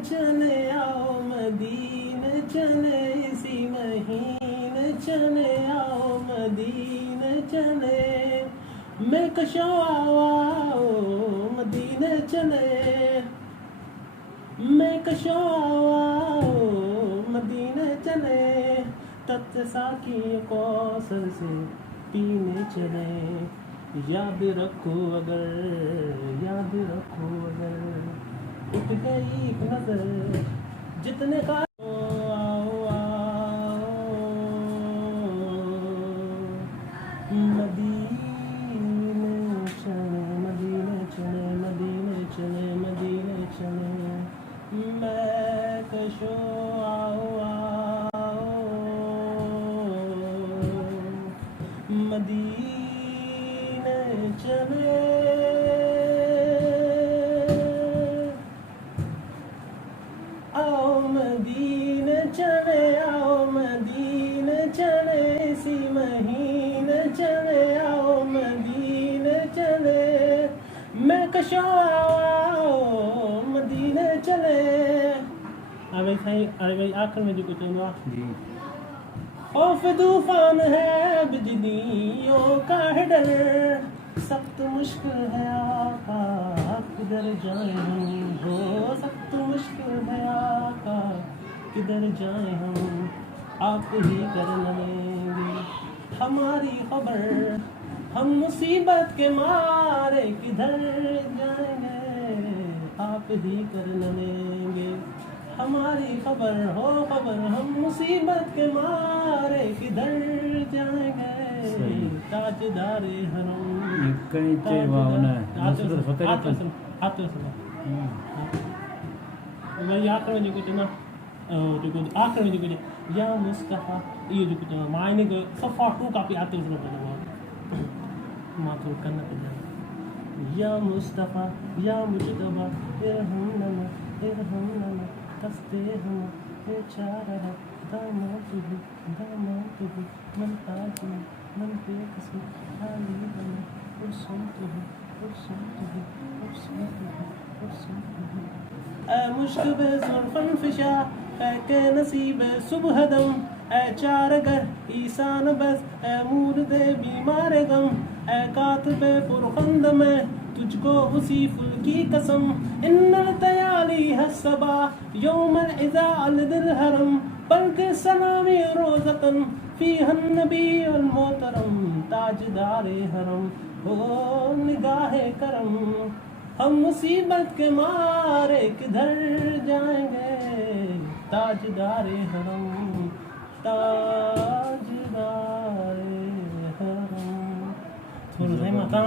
चले आओ मदीने चले, इसी महीने चले आओ मदीने चले, मैं कशो आओ मदीने चले, मैं कशो आओ मदीने चले, तत साकी कौसर से पीने चले, याद रखो अगर उठ गई एक नजर जितने का आओ मदीने चले, मदीने चले, मदीने चले, मदीने चले, मैं कशो आओ मदीने चले, आओ मदीने चले, आओ मदीने चले, इसी महीने चले आओ मदीने चले, मैं कशो आओ मदीने चले। अरे भाई आखिर में जो कुछ हुआ खौफ तूफान है बिजलियों का है डर, सख्त मुश्किल है आका किधर जाए हम, हो सख्त मुश्किल है आका किधर जाए हम, आप ही कर लेंगे हमारी खबर, हम मुसीबत के मारे किधर जाएंगे, आप ही कर लेंगे हमारी खबर, हो खबर, हम मुसीबत के मारे किधर जाएंगे, ताजदारे हरम कहीं ते भावना है नसरत फतेह आते मैं आखिर में जो कुछ ना जो कुछ आखिर में जो कुछ या मुस्तफा ये जो कुछ मायने को सफा टू काफी आते हैं उसमें माथुर करना पड़ता है, या मुस्तफा या मुजतबा इरहम लना तस्ते हम बेचारा दामाद मन आजी मन बेकसी हाली बना और सुनते हैं मुश्किल ज़ुल्फ़न फिशा के नसीब सुबह दम, चारगर ईसान बस मूर्दे बीमार गम, कातबे पुरखंद में तुझको उसी फुल की कसम, इन्नल तयाली हसबा यौमल इज़ा अल दिल हरम, बल्कि सलामी रोज़तन फी हन नबी अल मोहतरम, ताजदारे हरम हो निगाहे करम, हम मुसीबत के मारे किधर जाएंगे, ताजदारे हरम ताजदारे हरम। थोड़ा सा